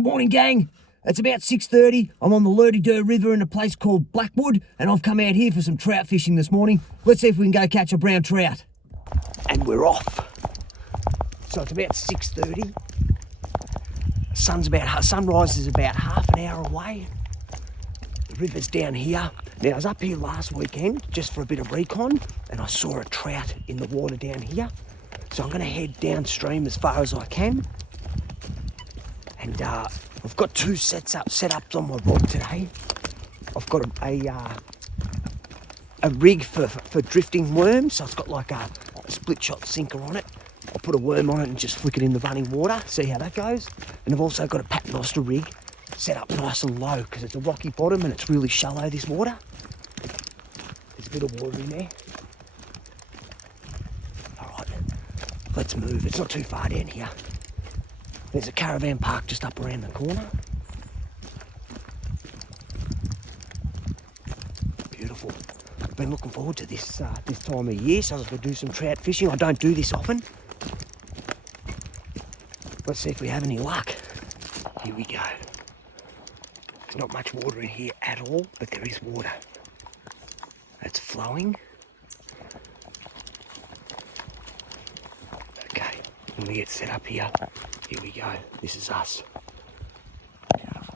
Good morning, gang. It's about 6:30. I'm on the Lerderderg River in a place called Blackwood, and I've come out here for some trout fishing this morning. Let's see if we can go catch a brown trout. And we're off. So it's about 6:30. Sunrise is about half an hour away. The river's down here. Now, I was up here last weekend just for a bit of recon, and I saw a trout in the water down here. So I'm going to head downstream as far as I can. And I've got two setups on my rod today. I've got a rig for drifting worms, so it's got like a split shot sinker on it. I'll put a worm on it and just flick it in the running water, see how that goes. And I've also got a paternoster rig set up nice and low because it's a rocky bottom and it's really shallow, this water. There's a bit of water in there. All right, let's move. It's not too far down here. There's a caravan park just up around the corner. Beautiful. I've been looking forward to this time of year, so I was going to do some trout fishing. I don't do this often. Let's see if we have any luck. Here we go. There's not much water in here at all, but there is water. It's flowing. Okay, when we get set up here, here we go. This is us. Beautiful.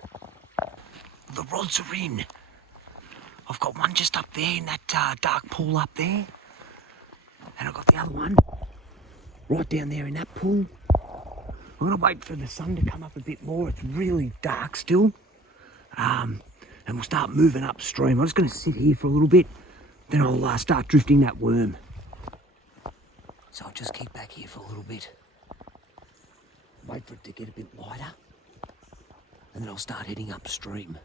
The rods are in. I've got one just up there in that dark pool up there. And I've got the other one right down there in that pool. I'm going to wait for the sun to come up a bit more. It's really dark still. And we'll start moving upstream. I'm just going to sit here for a little bit. Then I'll start drifting that worm. So I'll just keep back here for a little bit. Wait for it to get a bit lighter. And then I'll start heading upstream.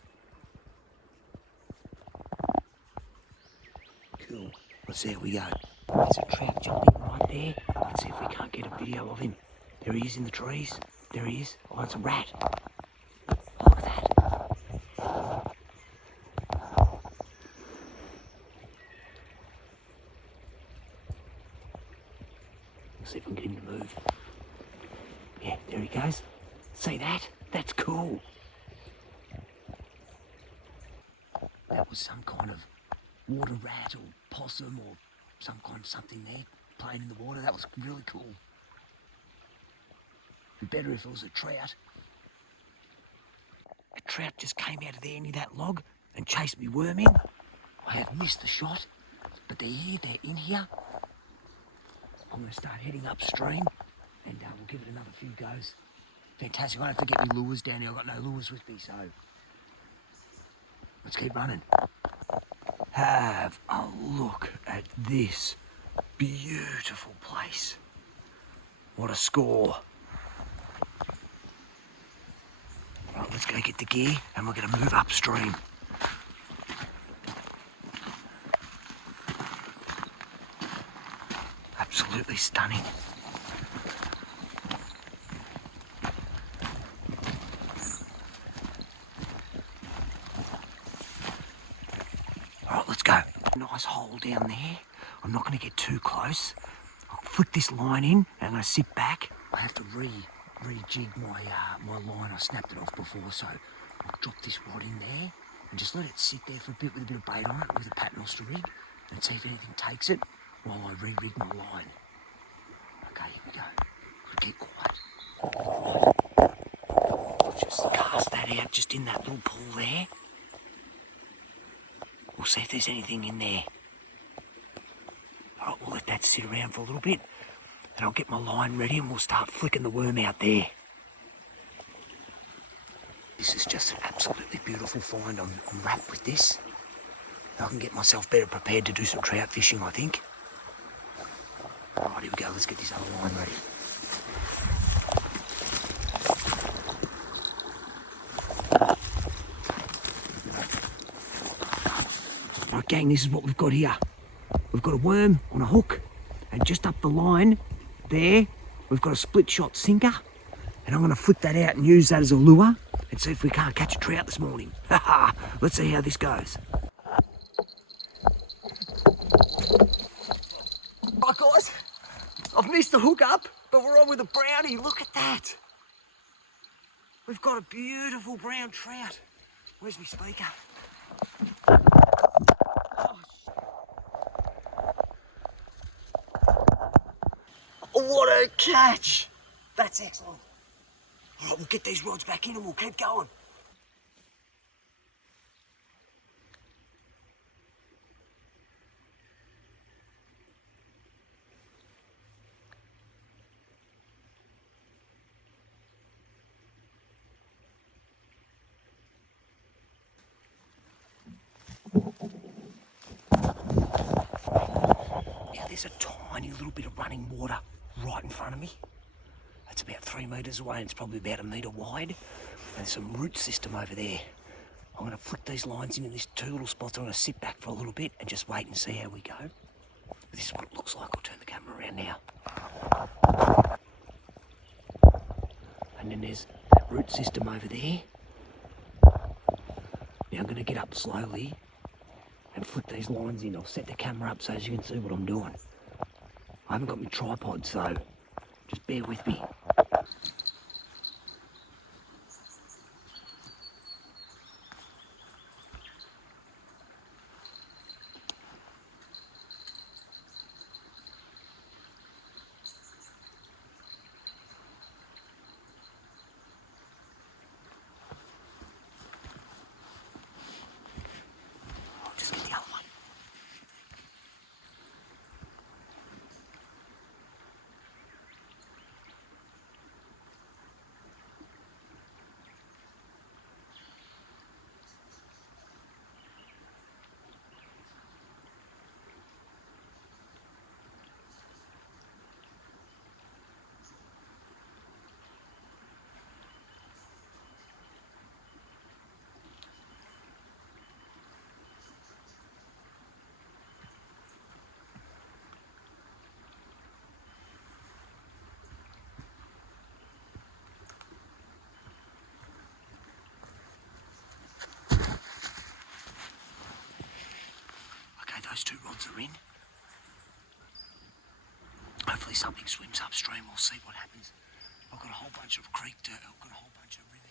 Cool. Let's see how we go. There's a trout jumping right there. Let's see if we can't get a video of him. There he is in the trees. There he is. Oh, it's a rat. Look at that. Let's see if we can get him to move. Yeah, there he goes. See that? That's cool. That was some kind of water rat or possum or some kind of something there playing in the water. That was really cool. It'd be better if it was a trout. A trout just came out of there near that log and chased me worm in. I have missed the shot, but they're here, they're in here. I'm going to start heading upstream and we'll give it another few goes. Fantastic. I don't have to get my lures down here. I've got no lures with me, so let's keep running. Have a look at this beautiful place. What a score. Right, let's go get the gear and we're going to move upstream. Absolutely stunning. Alright, let's go. Nice hole down there. I'm not going to get too close. I'll flick this line in and I'm going to sit back. I have to rejig my line. I snapped it off before, so I'll drop this rod in there and just let it sit there for a bit with a bit of bait on it with a paternoster rig and see if anything takes it while I re-rig my line. Okay, here we go. Gotta keep quiet. I'll just cast that out just in that little pool there. We'll see if there's anything in there. Alright, we'll let that sit around for a little bit. And I'll get my line ready and we'll start flicking the worm out there. This is just an absolutely beautiful find. I'm wrapped with this. I can get myself better prepared to do some trout fishing, I think. Alright, here we go. Let's get this other line ready. Alright, gang, this is what we've got here. We've got a worm on a hook, and just up the line there, we've got a split shot sinker, and I'm going to flip that out and use that as a lure and see if we can't catch a trout this morning. Haha, let's see how this goes. Right, guys, I've missed the hook up, but we're on with a brownie. Look at that. We've got a beautiful brown trout. Where's my speaker? Oh, what a catch! That's excellent. All right, we'll get these rods back in and we'll keep going. Now there's a tiny little bit of running water right in front of me. That's about 3 metres away and it's probably about 1 metre wide. And there's some root system over there. I'm going to flick these lines into these 2 little spots. I'm going to sit back for a little bit and just wait and see how we go. This is what it looks like. I'll turn the camera around now. And then there's that root system over there. Now I'm going to get up slowly and flick these lines in. I'll set the camera up so as you can see what I'm doing. I haven't got my tripod, so just bear with me. I'll just get the other one. Those 2 rods are in. Hopefully something swims upstream. We'll see what happens. I've got a whole bunch of river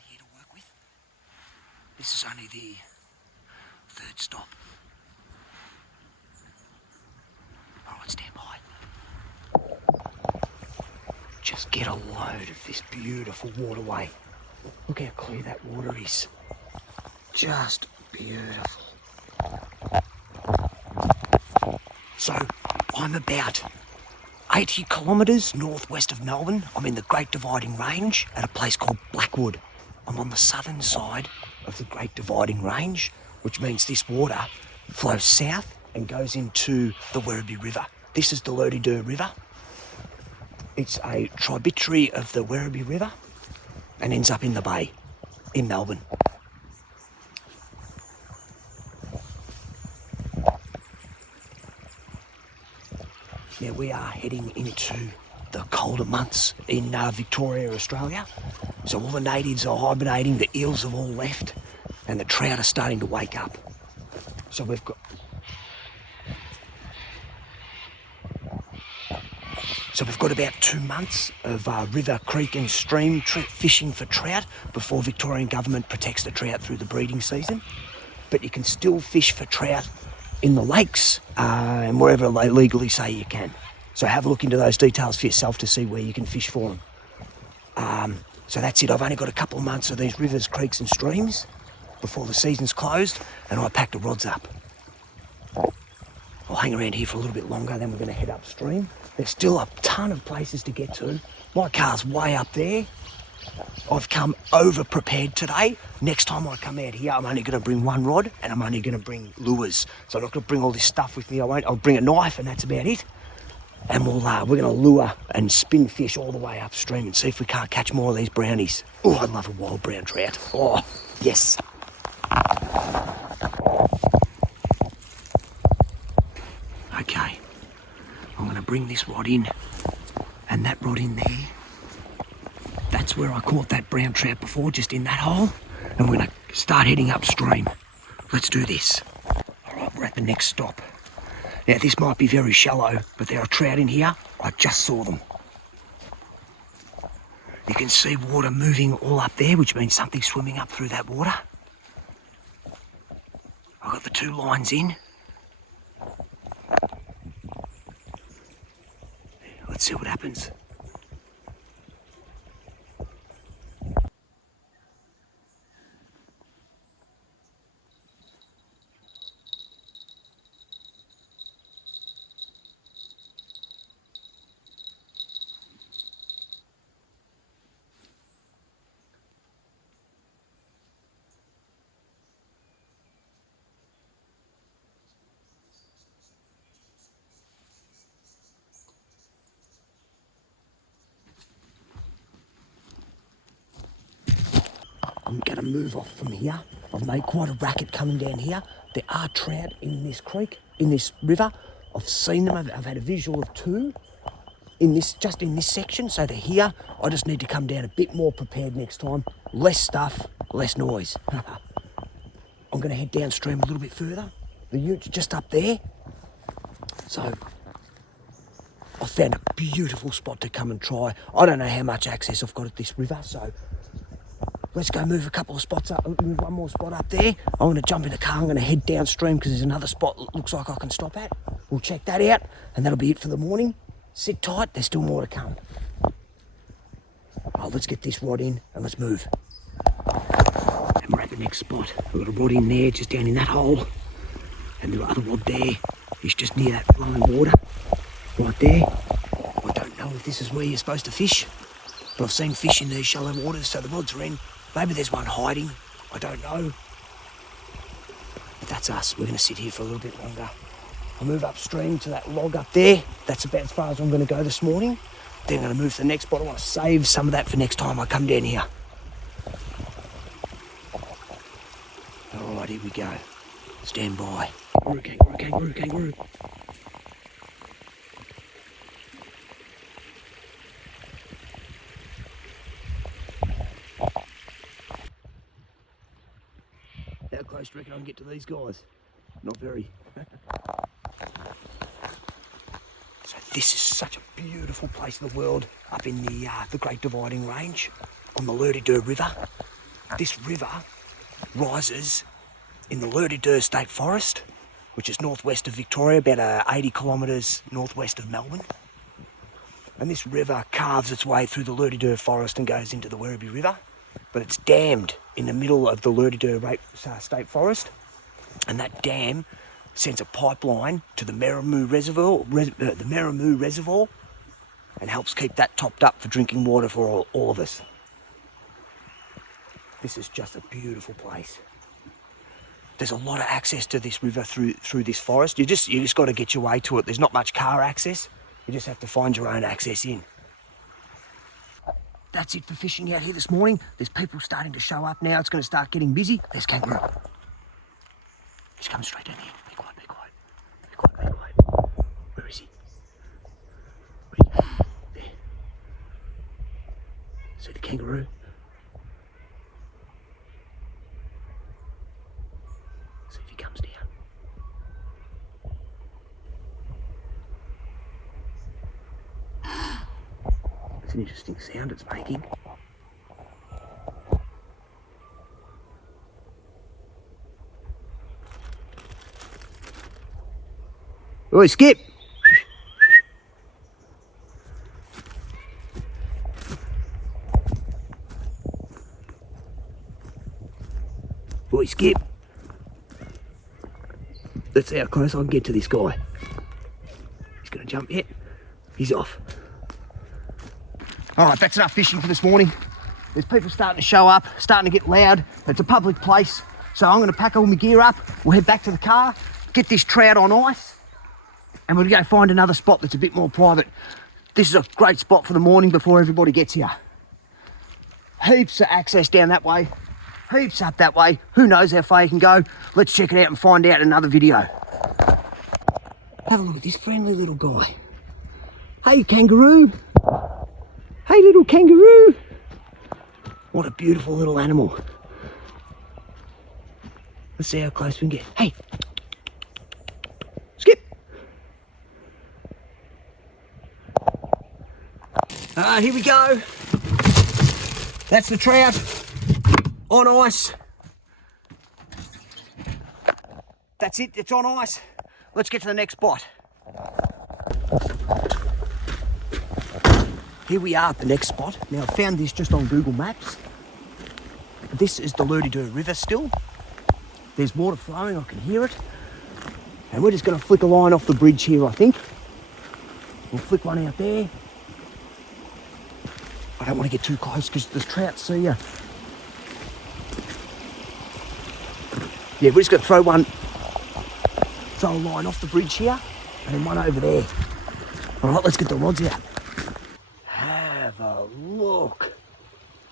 here to work with. This is only the 3rd stop. Alright, stand by. Just get a load of this beautiful waterway. Look how clear that water is. Just beautiful. So, I'm about 80 kilometres northwest of Melbourne. I'm in the Great Dividing Range at a place called Blackwood. I'm on the southern side of the Great Dividing Range, which means this water flows south and goes into the Werribee River. This is the Lerderderg River. It's a tributary of the Werribee River and ends up in the bay in Melbourne. Now we are heading into the colder months in Victoria, Australia. So all the natives are hibernating, the eels have all left, and the trout are starting to wake up. So we've got about 2 months of river, creek and stream fishing for trout before Victorian government protects the trout through the breeding season. But you can still fish for trout in the lakes and wherever they legally say you can. So have a look into those details for yourself to see where you can fish for them. So that's it. I've only got a couple of months of these rivers, creeks and streams before the season's closed, and I pack the rods up. I'll hang around here for a little bit longer, then we're going to head upstream. There's still a ton of places to get to. My car's way up there. I've come over-prepared today. Next time I come out here, I'm only going to bring 1 rod and I'm only going to bring lures. So I'm not going to bring all this stuff with me. I'll bring a knife and that's about it. And we're going to lure and spin fish all the way upstream and see if we can't catch more of these brownies. Oh, I love a wild brown trout. Oh, yes. Okay, I'm going to bring this rod in and that rod in there. That's where I caught that brown trout before, just in that hole. And we're going to start heading upstream. Let's do this. All right, we're at the next stop. Now, this might be very shallow, but there are trout in here. I just saw them. You can see water moving all up there, which means something's swimming up through that water. I've got the 2 lines in. Let's see what happens. I'm going to move off from here. I've made quite a racket coming down here. There are trout in this creek, in this river. I've seen them. I've had a visual of 2 in this, just in this section. So they're here. I just need to come down a bit more prepared next time. Less stuff, less noise. I'm going to head downstream a little bit further. The ute's just up there. So I found a beautiful spot to come and try. I don't know how much access I've got at this river, so let's go move a couple of spots up, move one more spot up there. I'm going to jump in the car, I'm going to head downstream because there's another spot that looks like I can stop at. We'll check that out and that'll be it for the morning. Sit tight, there's still more to come. Oh, let's get this rod in and let's move. And we're at the next spot. We've got a rod in there, just down in that hole. And the other rod there is just near that flowing water, right there. I don't know if this is where you're supposed to fish, but I've seen fish in these shallow waters, so the rods are in. Maybe there's one hiding, I don't know. But that's us, we're gonna sit here for a little bit longer. I'll move upstream to that log up there. That's about as far as I'm gonna go this morning. Then I'm gonna move to the next spot. I wanna save some of that for next time I come down here. All right, here we go. Stand by. Kangaroo, kangaroo, kangaroo, kangaroo. How close do you reckon I can get to these guys? Not very. So this is such a beautiful place in the world, up in the Great Dividing Range on the Lerderderg River. This river rises in the Lerderderg State Forest, which is northwest of Victoria, about 80 kilometres northwest of Melbourne. And this river carves its way through the Lerderderg Forest and goes into the Merrimu River. But it's dammed in the middle of the Lerderderg State Forest, and that dam sends a pipeline to the Merrimu Reservoir, and helps keep that topped up for drinking water for all of us. This is just a beautiful place. There's a lot of access to this river through this forest. You just got to get your way to it. There's not much car access. You just have to find your own access in. That's it for fishing out here this morning. There's people starting to show up now. It's going to start getting busy. There's kangaroo. He's coming straight down here. Be quiet, be quiet. Be quiet, be quiet. Where is he? There. See the kangaroo? See if he comes down. It's an interesting sound it's making. Oi, Skip! Oi, Skip! Let's see how close I can get to this guy. He's gonna jump yet. He's off. All right, that's enough fishing for this morning. There's people starting to show up, starting to get loud. It's a public place, so I'm going to pack all my gear up. We'll head back to the car, get this trout on ice, and we'll go find another spot that's a bit more private. This is a great spot for the morning before everybody gets here. Heaps of access down that way, heaps up that way. Who knows how far you can go? Let's check it out and find out in another video. Have a look at this friendly little guy. Hey, kangaroo. Hey, little kangaroo! What a beautiful little animal. Let's see how close we can get. Hey! Skip! Here we go. That's the trout on ice. That's it, it's on ice. Let's get to the next spot. Here we are at the next spot. Now I found this just on Google Maps. This is the Lerderderg River still. There's water flowing, I can hear it. And we're just gonna flick a line off the bridge here, I think. We'll flick one out there. I don't want to get too close because the trout see you. Yeah, we're just gonna throw a line off the bridge here and then one over there. All right, let's get the rods out. Have a look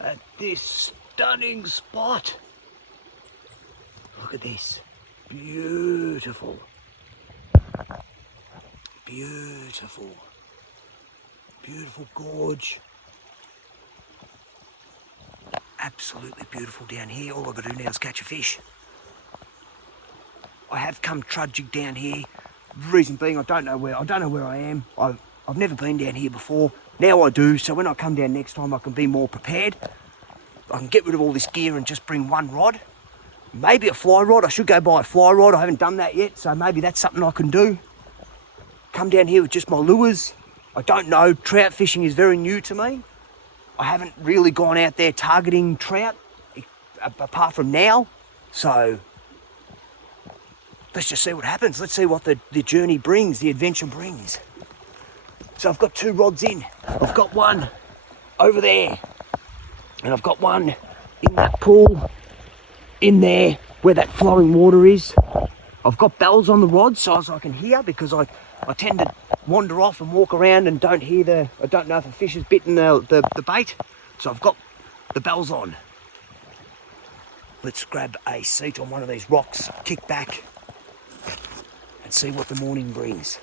at this stunning spot. Look at this. Beautiful. Beautiful. Beautiful gorge. Absolutely beautiful down here. All I've got to do now is catch a fish. I have come trudging down here. Reason being, I don't know where I am. I've never been down here before. Now I do, so when I come down next time I can be more prepared. I can get rid of all this gear and just bring one rod. Maybe a fly rod. I should go buy a fly rod. I haven't done that yet, so maybe that's something I can do. Come down here with just my lures. I don't know, trout fishing is very new to me. I haven't really gone out there targeting trout apart from now. So let's just see what happens. Let's see what the journey brings, the adventure brings. So I've got two rods in. I've got one over there and I've got one in that pool in there where that flowing water is. I've got bells on the rod so as I can hear, because I tend to wander off and walk around and don't hear I don't know if a fish has bitten the bait. So I've got the bells on. Let's grab a seat on one of these rocks, kick back and see what the morning brings.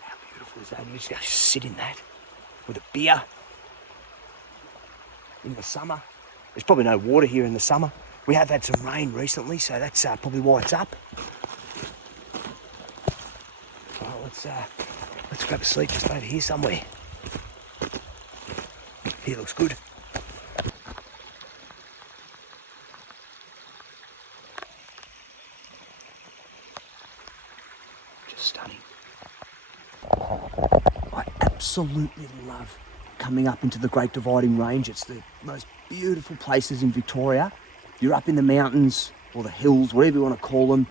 How beautiful is that? You just go sit in that with a beer in the summer. There's probably no water here in the summer. We have had some rain recently, so that's probably why it's up. Well, let's grab a seat just over here somewhere. Here looks good. Just stunning. I absolutely love coming up into the Great Dividing Range. It's the most beautiful places in Victoria. You're up in the mountains or the hills, whatever you want to call them.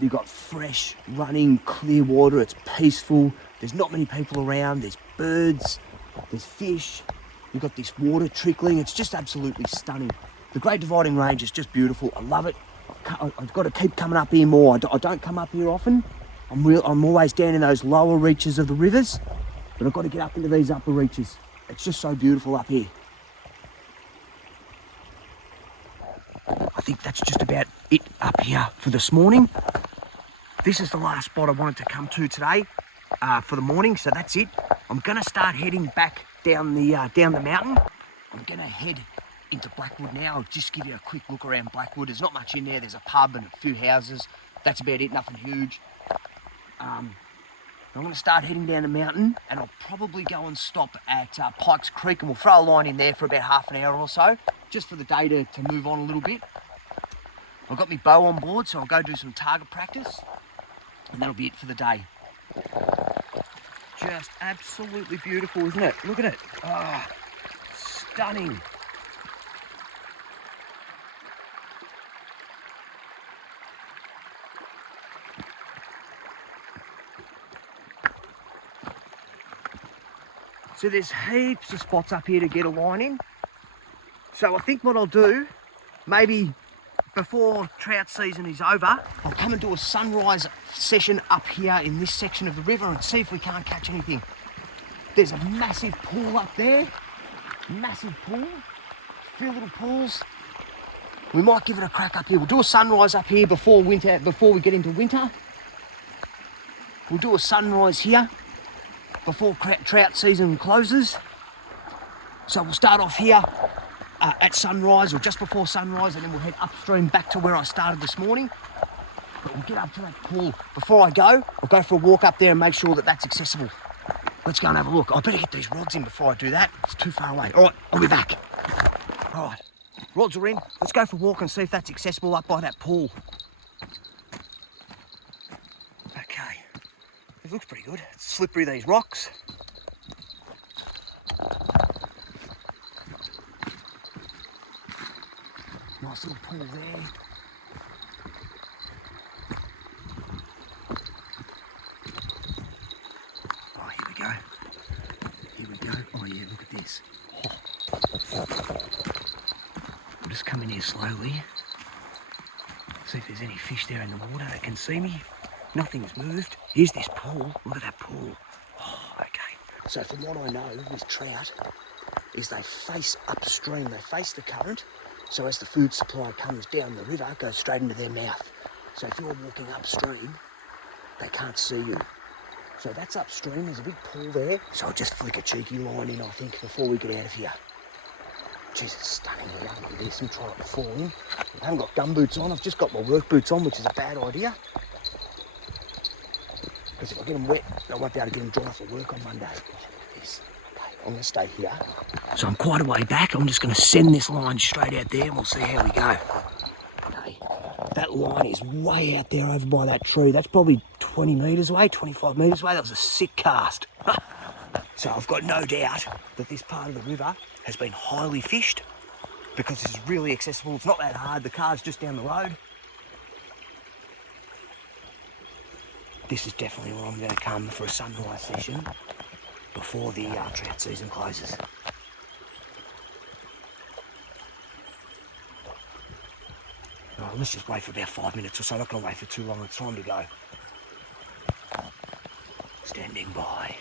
You've got fresh, running, clear water. It's peaceful. There's not many people around. There's birds. There's fish. You've got this water trickling. It's just absolutely stunning. The Great Dividing Range is just beautiful. I love it. I've got to keep coming up here more. I don't come up here often. I'm always down in those lower reaches of the rivers, but I've got to get up into these upper reaches. It's just so beautiful up here. I think that's just about it up here for this morning. This is the last spot I wanted to come to today for the morning, so that's it. I'm going to start heading back down the mountain. I'm going to head into Blackwood now. I'll just give you a quick look around Blackwood. There's not much in there. There's a pub and a few houses. That's about it, nothing huge. I'm going to start heading down the mountain, and I'll probably go and stop at Pikes Creek, and we'll throw a line in there for about half an hour or so, just for the day to move on a little bit. I've got my bow on board, so I'll go do some target practice, and that'll be it for the day. Just absolutely beautiful, isn't it? Look at it. Ah, stunning. So there's heaps of spots up here to get a line in. So I think what I'll do, maybe before trout season is over, I'll come and do a sunrise session up here in this section of the river and see if we can't catch anything. There's a massive pool up there. Massive pool. A few little pools. We might give it a crack up here. We'll do a sunrise up here before we get into winter. We'll do a sunrise here before trout season closes. So we'll start off here at sunrise or just before sunrise, and then we'll head upstream back to where I started this morning. But we'll get up to that pool. Before I go, I'll go for a walk up there and make sure that that's accessible. Let's go and have a look. I better get these rods in before I do that. It's too far away. All right, I'll be back. All right, rods are in. Let's go for a walk and see if that's accessible up by that pool. Okay, it looks pretty good. It's slippery, these rocks. Nice little pool there. Oh, here we go. Here we go. Oh yeah, look at this. Oh. I'll just come in here slowly. See if there's any fish there in the water that can see me. Nothing's moved. Here's this pool. Look at that pool. Oh, okay. So from what I know with trout is they face upstream. They face the current. So as the food supply comes down the river, it goes straight into their mouth. So if you're walking upstream, they can't see you. So that's upstream, there's a big pool there. So I'll just flick a cheeky line in, I think, before we get out of here. Jeez, it's stunning the run like this and try not to fall in. I haven't got gum boots on, I've just got my work boots on, which is a bad idea. Because if I get them wet, I won't be able to get them dry for work on Monday. I'm going to stay here. So I'm quite a way back. I'm just going to send this line straight out there and we'll see how we go. Okay, that line is way out there over by that tree. That's probably 20 metres away, 25 metres away. That was a sick cast. So I've got no doubt that this part of the river has been highly fished because it's really accessible. It's not that hard. The car's just down the road. This is definitely where I'm going to come for a sunrise session before the trout season closes. Oh, let's just wait for about 5 minutes or so. I'm not going to wait for too long. It's time to go. Standing by.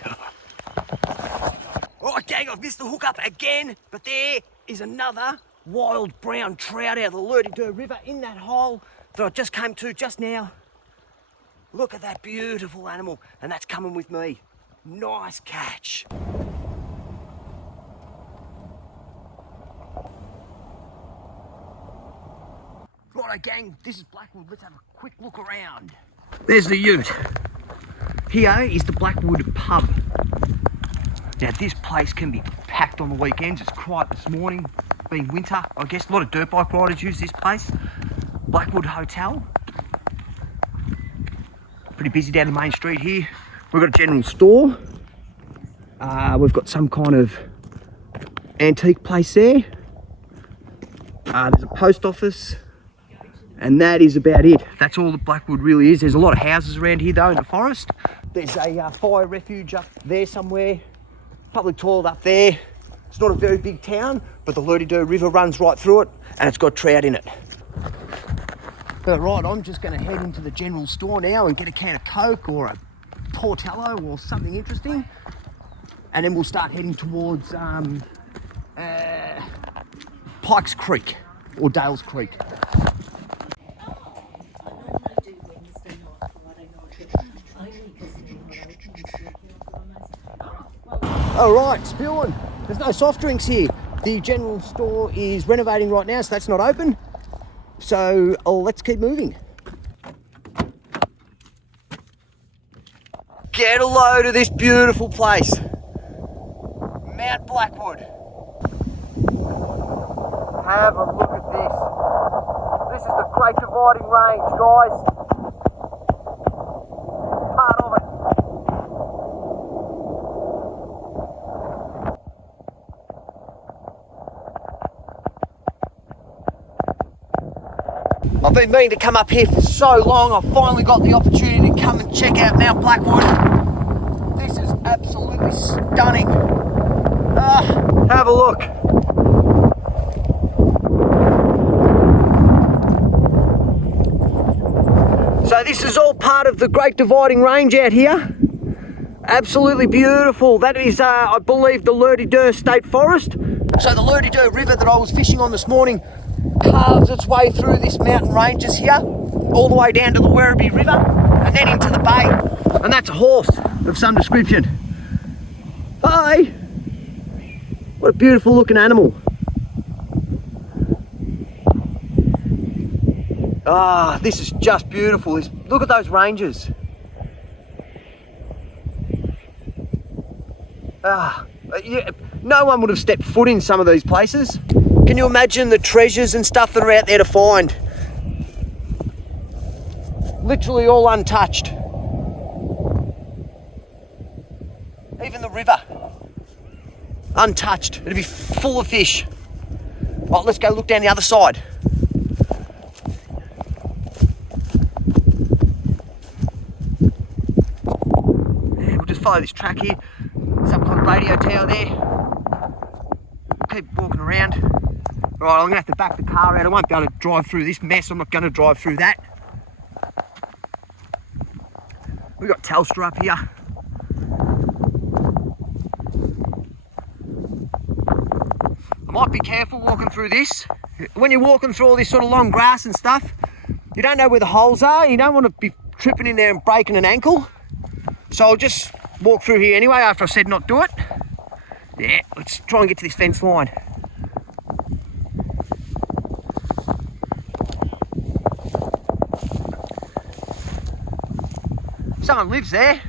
Oh, gang, I've missed the hookup again. But there is another wild brown trout out of the Lerderderg River in that hole that I just came to just now. Look at that beautiful animal. And that's coming with me. Nice catch. Righto gang, this is Blackwood. Let's have a quick look around. There's the ute. Here is the Blackwood pub. Now this place can be packed on the weekends. It's quiet this morning, being winter. I guess a lot of dirt bike riders use this place. Blackwood Hotel. Pretty busy down the main street here. We've got a general store. We've got some kind of antique place there. There's a post office. And that is about it. That's all that Blackwood really is. There's a lot of houses around here though in the forest. There's a fire refuge up there somewhere. Public toilet up there. It's not a very big town, but the Lerderderg River runs right through it and it's got trout in it. But right, I'm just going to head into the general store now and get a can of Coke or a Portello or something interesting. And then we'll start heading towards Pikes Creek or Dales Creek. All right, spilling. There's no soft drinks here. The general store is renovating right now, so that's not open. So let's keep moving. Get a load of this beautiful place. Mount Blackwood. Have a look at this. This is the Great Dividing Range, guys. Part of it. I've been meaning to come up here for so long. I've finally got the opportunity to come and check out Mount Blackwood. This is absolutely stunning. Have a look. So this is all part of the Great Dividing Range out here. Absolutely beautiful. That is, I believe, the Lerderderg State Forest. So the Lerderderg River that I was fishing on this morning carves its way through this mountain ranges here, all the way down to the Merrimu River, and then into the bay. And that's a horse of some description. Hi! What a beautiful looking animal. Ah, this is just beautiful. Look at those ranges. No one would have stepped foot in some of these places. Can you imagine the treasures and stuff that are out there to find? Literally all untouched. Even the river, untouched. It'd be full of fish. Right, let's go look down the other side. Yeah, we'll just follow this track here. Some kind of radio tower there. Keep walking around. Right, I'm gonna have to back the car out. I won't be able to drive through this mess. I'm not gonna drive through that. We've got Telstra up here. I might be careful walking through this. When you're walking through all this sort of long grass and stuff, you don't know where the holes are. You don't want to be tripping in there and breaking an ankle. So I'll just walk through here anyway after I said not do it. Yeah, let's try and get to this fence line. Someone lives there.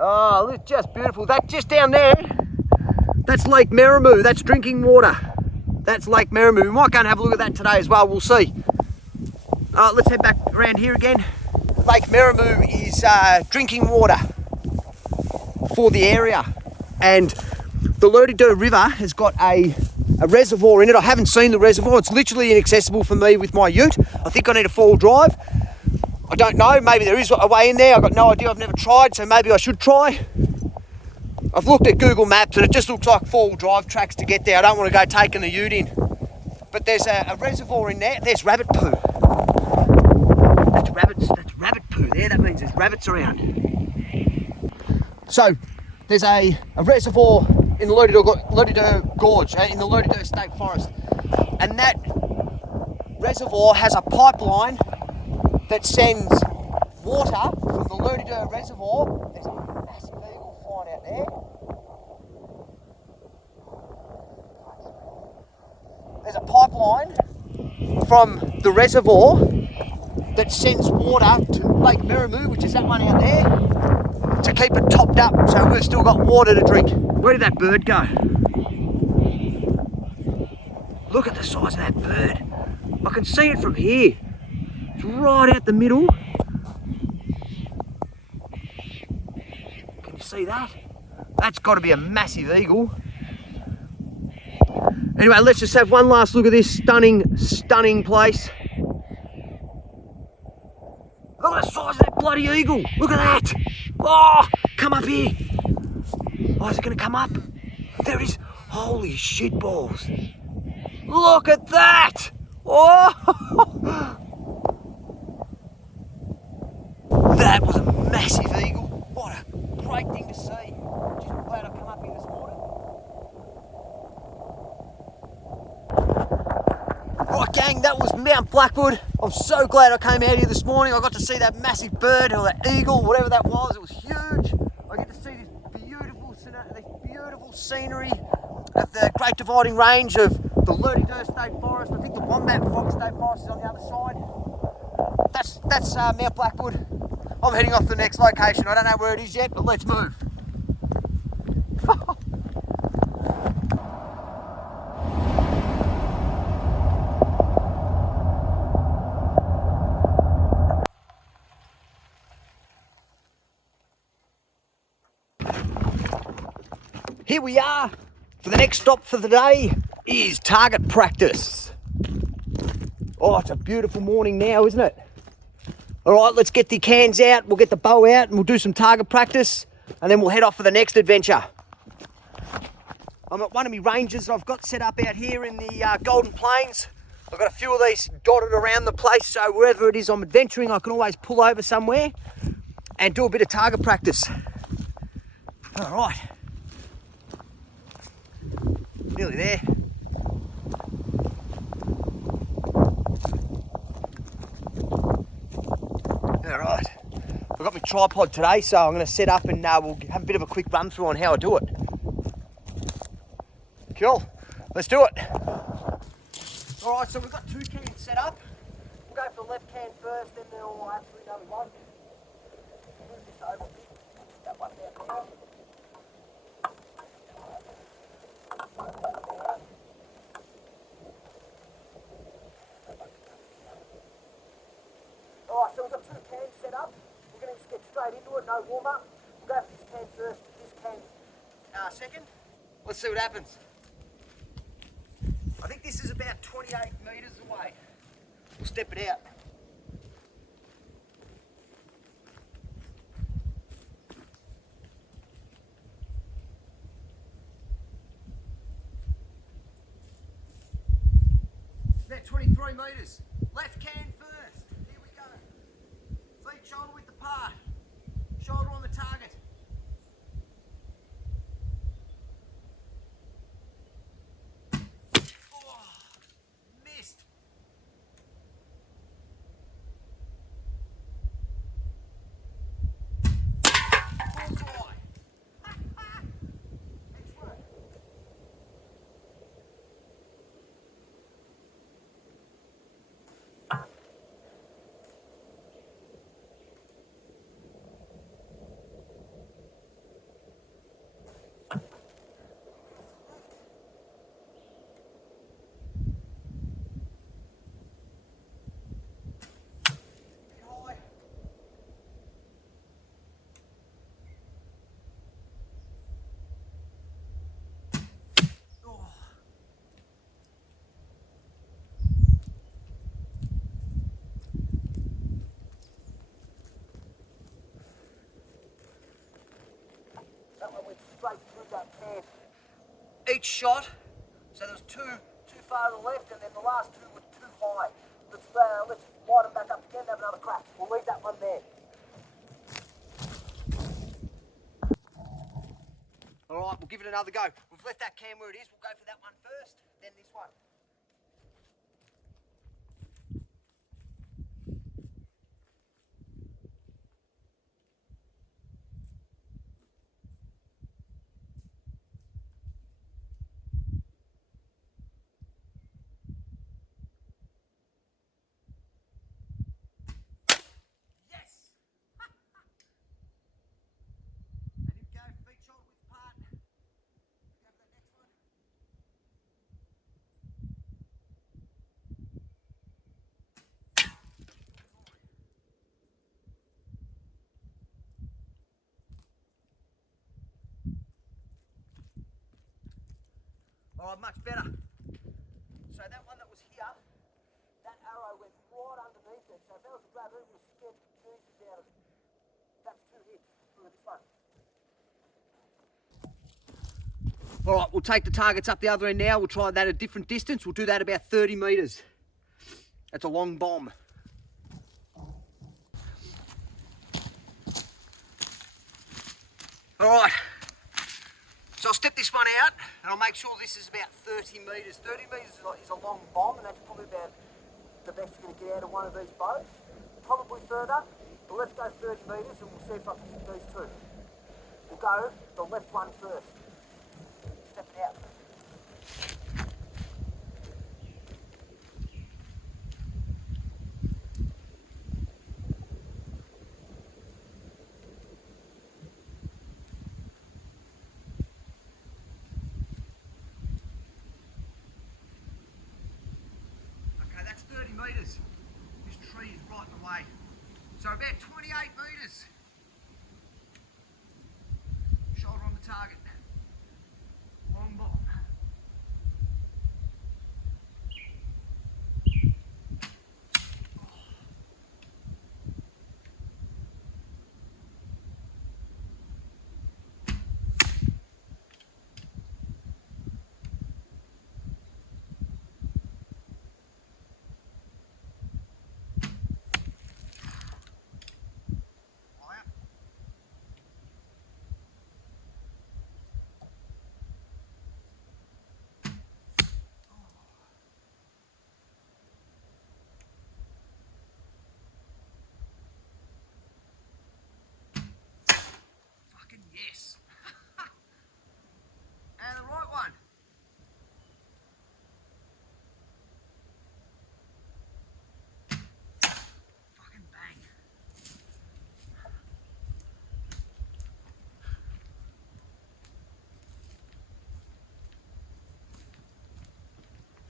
Oh, it's just beautiful. That just down there, that's Lake Merrimu. That's drinking water. That's Lake Merrimu. We might go and have a look at that today as well. We'll see. Let's head back around here again. Lake Merrimu is drinking water for the area. And the Lerderderg River has got a reservoir in it. I haven't seen the reservoir. It's literally inaccessible for me with my ute. I think I need a four-wheel drive. I don't know. Maybe there is a way in there. I've got no idea. I've never tried, so maybe I should try. I've looked at Google Maps and it just looks like four-wheel drive tracks to get there. I don't want to go taking the ute in. But there's a reservoir in there. There's rabbit poo. That's rabbit poo there. That means there's rabbits around. So there's a reservoir in the Lerderderg Gorge, in the Lerderderg State Forest. And that reservoir has a pipeline that sends water from the Lerderderg Reservoir. There's a massive eagle flying out there. There's a pipeline from the reservoir that sends water to Lake Merrimu, which is that one out there, to keep it topped up so we've still got water to drink. Where did that bird go? Look at the size of that bird. I can see it from here. It's right out the middle. Can you see that? That's got to be a massive eagle. Anyway, let's just have one last look at this stunning place. Look at the size of that bloody eagle. Look at that. Oh, come up here. Oh, is it going to come up? There it is. Holy shit balls. Look at that. Oh. That was a massive eagle. What a great thing to see. Just glad I come up here this morning. Right gang, that was Mount Blackwood. I'm so glad I came out here this morning. I got to see that massive bird or that eagle, whatever that was. It was huge. I get to see this beautiful scenery of the Great Dividing Range of the Lerderderg State Forest. I think the Wombat Fox State Forest is on the other side. That's Mount Blackwood. I'm heading off to the next location. I don't know where it is yet, but let's move. Here we are. For the next stop for the day is target practice. Oh, it's a beautiful morning now, isn't it? All right, let's get the cans out. We'll get the bow out and we'll do some target practice and then we'll head off for the next adventure. I'm at one of my ranges I've got set up out here in the Golden Plains. I've got a few of these dotted around the place, so wherever it is I'm adventuring, I can always pull over somewhere and do a bit of target practice. All right. Nearly there. Alright, I've got my tripod today, so I'm going to set up and we'll have a bit of a quick run through on how I do it. Cool, let's do it. Alright, so we've got two cans set up. We'll go for the left can first, then they'll actually no we won't. Move this over a bit. Put that one down there. Alright, so we've got 2 cans set up. We're going to just get straight into it, no warm up. We'll go for this can first, this can second. Let's see what happens. I think this is about 28 metres away. We'll step it out. About 23 metres. Left can first. Here we go. Feet shoulder width apart. Shoulder on the target. Oh, missed. Bullseye. Excellent. That one went straight through that can. Each shot, so there was two too far to the left, and then the last 2 were too high. Let's light them back up again and have another crack. We'll leave that one there. Alright, we'll give it another go. We've left that can where it is. We'll go for that one first, then this one. Oh, much better. So that one that was here, that arrow went right underneath it. So if that was a grabber, it would have scared the Jesus out of it. That's 2 hits. Look at this one. All right, we'll take the targets up the other end now. We'll try that at a different distance. We'll do that about 30 metres. That's a long bomb. All right. So I'll step this one out and I'll make sure this is about 30 metres. 30 metres is a long bomb, and that's probably about the best you're going to get out of one of these bows. Probably further, but let's go 30 metres and we'll see if I can hit these 2. We'll go the left one first. Step it out. That's 30 metres. This tree is right in the way. So about 28 metres. Shoulder on the target. Long bomb.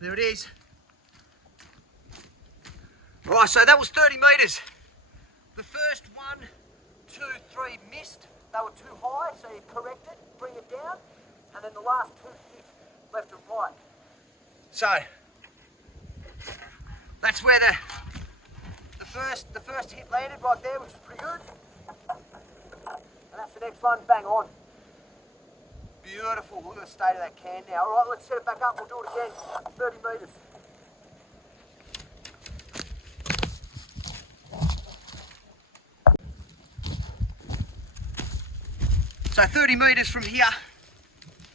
There it is. Right, so that was 30 metres. The first 1, 2, 3 missed. They were too high, so you correct it, bring it down, and then the last 2 hit left and right. So that's where the first hit landed right there, which is pretty good. And that's the next one, bang on. Beautiful, look at the state of that can now. All right, let's set it back up, we'll do it again. 30 metres. So 30 metres from here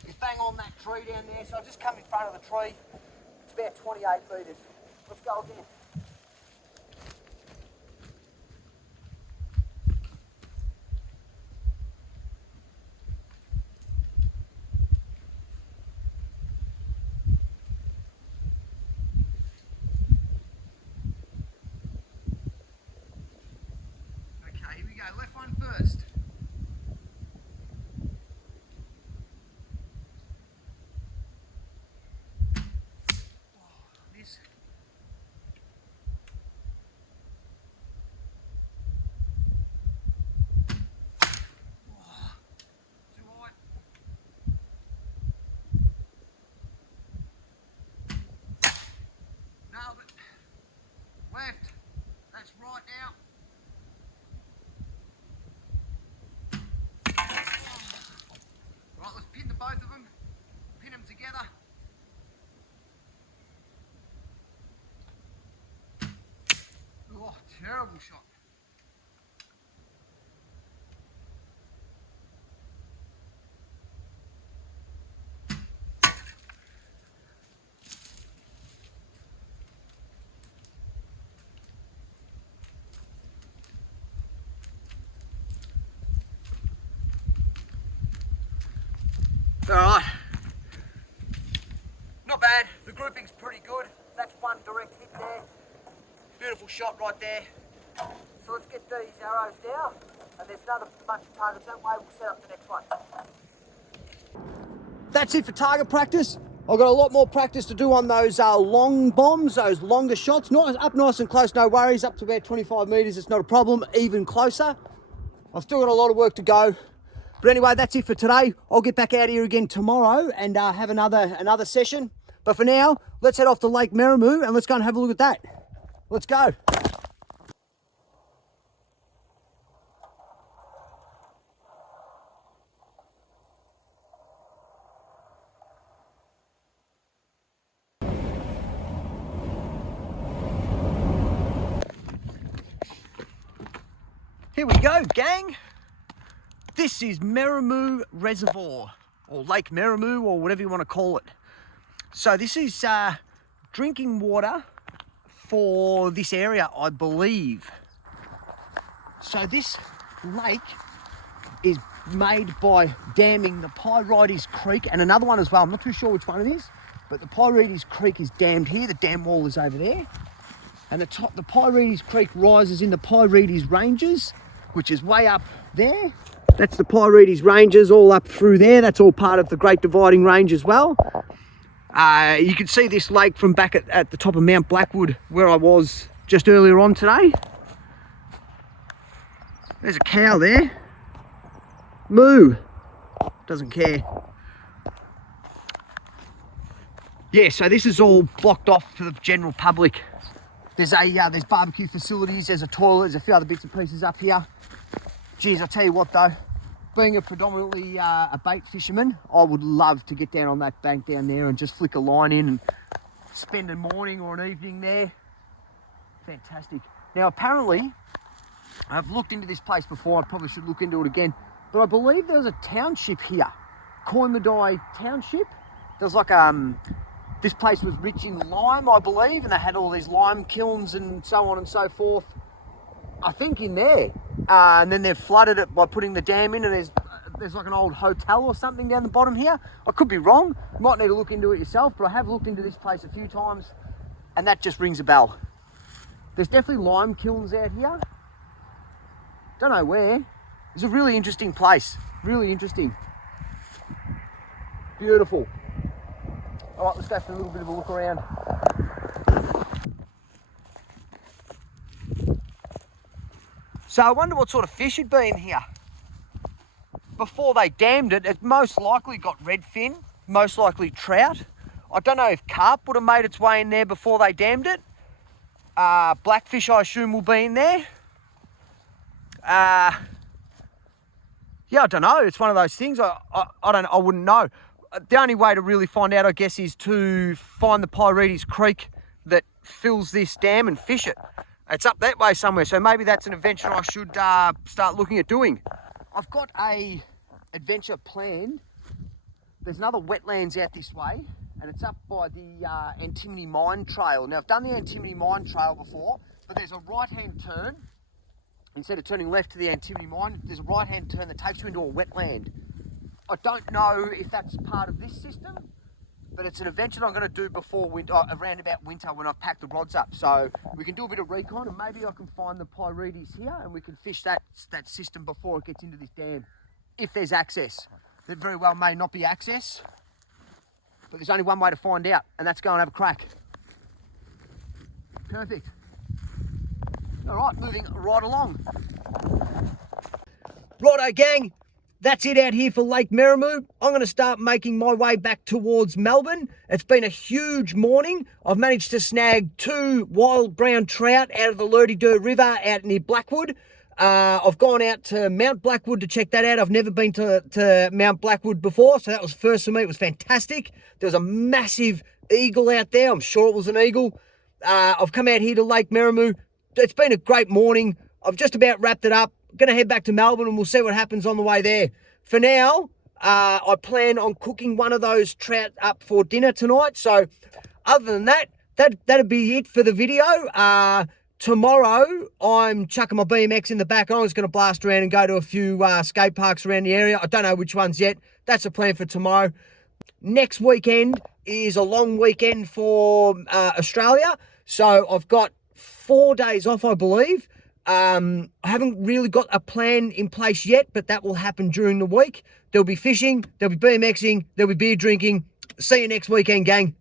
is bang on that tree down there. So I'll just come in front of the tree. It's about 28 metres. Let's go again. Okay, here we go. Left one first. Left. That's right now. Right, let's pin the both of them. Pin them together. Oh, terrible shot. Alright, not bad, the grouping's pretty good. That's one direct hit there. Beautiful shot right there. So let's get these arrows down, and there's another bunch of targets that way. We'll set up the next one. That's it for target practice. I've got a lot more practice to do on those long bombs, those longer shots. Up nice and close, no worries. Up to about 25 metres, it's not a problem. Even closer. I've still got a lot of work to go. But anyway, that's it for today. I'll get back out here again tomorrow and have another session. But for now, let's head off to Lake Merrimu and let's go and have a look at that. Let's go. Here we go, gang. This is Merrimu Reservoir, or Lake Merrimu, or whatever you want to call it. So this is drinking water for this area, I believe. So this lake is made by damming the Pyrites Creek and another one as well. I'm not too sure which one it is, but the Pyrites Creek is dammed here. The dam wall is over there. And the Pyrites Creek rises in the Pyrites Ranges, which is way up there. That's the Pyrites Ranges all up through there. That's all part of the Great Dividing Range as well. You can see this lake from back at the top of Mount Blackwood, where I was just earlier on today. There's a cow there. Moo. Doesn't care. Yeah, so this is all blocked off for the general public. There's barbecue facilities, there's a toilet, there's a few other bits and pieces up here. Geez, I tell you what though, being a predominantly a bait fisherman, I would love to get down on that bank down there and just flick a line in and spend a morning or an evening there. Fantastic. Now apparently, I've looked into this place before, I probably should look into it again, but I believe there's a township here, Coimadai Township. There's like this place was rich in lime, I believe, and they had all these lime kilns and so on and so forth, I think in there. And then they've flooded it by putting the dam in, and there's like an old hotel or something down the bottom here. I could be wrong, you might need to look into it yourself, but I have looked into this place a few times and that just rings a bell. There's definitely lime kilns out here. Don't know where. It's a really interesting place, really interesting. Beautiful. All right, let's go for a little bit of a look around. So I wonder what sort of fish had been here. Before they dammed it, it most likely got redfin, most likely trout. I don't know if carp would have made its way in there before they dammed it. Blackfish, I assume, will be in there. Yeah, I don't know. It's one of those things. I wouldn't know. The only way to really find out, I guess, is to find the Pyretes Creek that fills this dam and fish it. It's up that way somewhere, so maybe that's an adventure I should start looking at doing. I've got a adventure planned. There's another wetlands out this way, and it's up by the Antimony Mine Trail. Now, I've done the Antimony Mine Trail before, but there's a right-hand turn. Instead of turning left to the Antimony Mine, there's a right-hand turn that takes you into a wetland. I don't know if that's part of this system, but it's an adventure I'm going to do before winter, around about winter when I've packed the rods up. So we can do a bit of recon, and maybe I can find the Pyretes here, and we can fish that system before it gets into this dam, if there's access. There very well may not be access, but there's only one way to find out, and that's go and have a crack. Perfect. All right, moving right along. Righto, gang. That's it out here for Lake Merrimu. I'm going to start making my way back towards Melbourne. It's been a huge morning. I've managed to snag 2 wild brown trout out of the Lerderderg River out near Blackwood. I've gone out to Mount Blackwood to check that out. I've never been to Mount Blackwood before, so that was first for me. It was fantastic. There was a massive eagle out there. I'm sure it was an eagle. I've come out here to Lake Merrimu. It's been a great morning. I've just about wrapped it up. Going to head back to Melbourne, and we'll see what happens on the way there. For now, I plan on cooking one of those trout up for dinner tonight. So other than that'd be it for the video. Tomorrow, I'm chucking my BMX in the back. I'm just going to blast around and go to a few skate parks around the area. I don't know which ones yet. That's the plan for tomorrow. Next weekend is a long weekend for Australia. So I've got 4 days off, I believe. I haven't really got a plan in place yet, but that will happen during the week. There'll be fishing, there'll be BMXing, there'll be beer drinking. See you next weekend, gang.